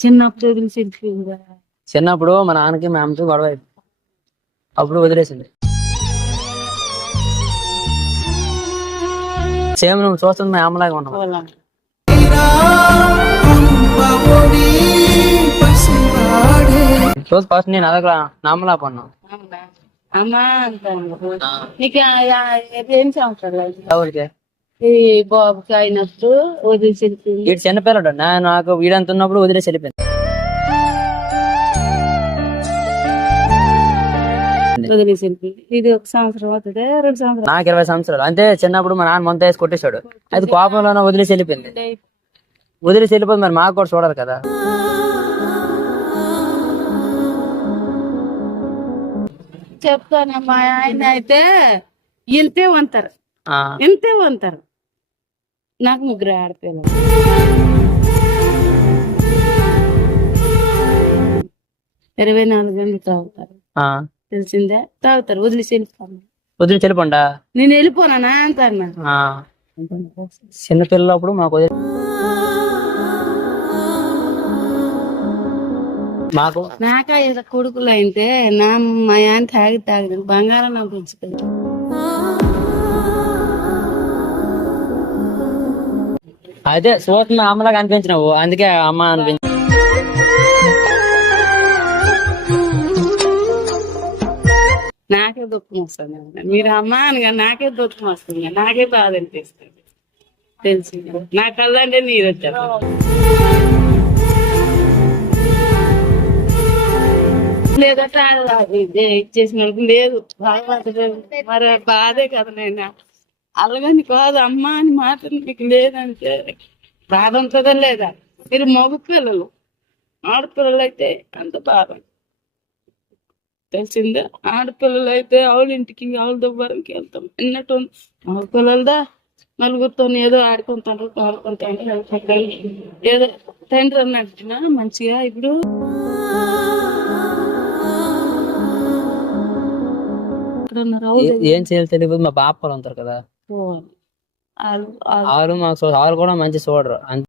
చిన్నప్పుడు చిన్నప్పుడు మా నాన్నకి మా అమ్మకి గొడవ అప్పుడు వదిలేసింది. సేమ్ నువ్వు చూస్తుంది మా అమ్మలాగా ఉన్నావు. చూసి ఫస్ట్ నేను అదొక నా అమ్మలా పన్నావు అవునా? అమ్మా నీకు ఏం సంవత్సరాలు ఈ బాబుకి అయినప్పుడు వదిలేసి వెళ్ళిపోయింది వీడు చిన్నపిల్లడు. నా నాకు వీడంత ఉన్నప్పుడు వదిలేసి వెళ్ళిపోయింది వదిలేసి వెళ్ళిపోయింది ఇది ఒక సంవత్సరం అవుతుంది రెండు సంవత్సరాలు. నాకు ఇరవై సంవత్సరాలు. అంటే చిన్నప్పుడు మా నాన్న మొంత వేసి కొట్టేశాడు. అది కోపంలోనే వదిలేసి వెళ్ళిపోయింది వదిలేసి వెళ్ళిపోయింది మరి మాకు కూడా చూడాలి కదా. చెప్తాను మా ఆయన అయితే ఇంతే వంతారు. ఇంతే వంతారు. నాకు ముగ్గురు ఆడపిల్లలు. ఇరవై నాలుగు గంటలు తాగుతారు. తెలిసిందే? తాగుతారు. వదిలేసి వెళ్ళిపోను. వదిలేసి వెళ్ళిపోండా? నేను వెళ్ళిపోనా? అంటారు నాకు ఆ, చిన్నపిల్లలప్పుడు మాకు వదిలే మాకు నాకా ఇలా కొడుకులు అయితే నా మా ఆయన తాగి తాగి బంగారం నాకు పెంచుతుంది అదే సూత్ అమ్మలాగా అనిపించినావు. అందుకే అమ్మ అనిపించింది నాకే దుఃఖం వస్తుంది. మీరు అమ్మ అనగా నాకే దుఃఖం వస్తుంది. నాకే బాధ అనిపిస్తుంది. తెలిసి. నా కళ్ళంటే నీరు వచ్చారు. లేదంటే ఇచ్చేసిన లేదు. బాధపడదు మరి బాధే కదా నేను. అలాగని కాదు అమ్మ అని మాట మీకు లేదంటే బాధ ఉంటుందా లేదా? మీరు మగ పిల్లలు ఆడపిల్లలు అయితే అంత బాధ. తెలిసిందే? ఆడపిల్లలు అయితే ఆవుల ఇంటికి ఆవుల దుబ్బరంకి వెళ్తాం. అన్నట్టు మగ పిల్లలదా? నలుగురితో ఏదో ఆడుకుంటారు ఆడుకుంటారు ఏదో తండ్రి అన్నట్టుగా మంచిగా ఇప్పుడు? ఏం చేయాలి తెలియదు మా బాపలు ఉంటారు కదా. పోవాలి. మాకు చూ- వాళ్ళు కూడా మంచి చూడరు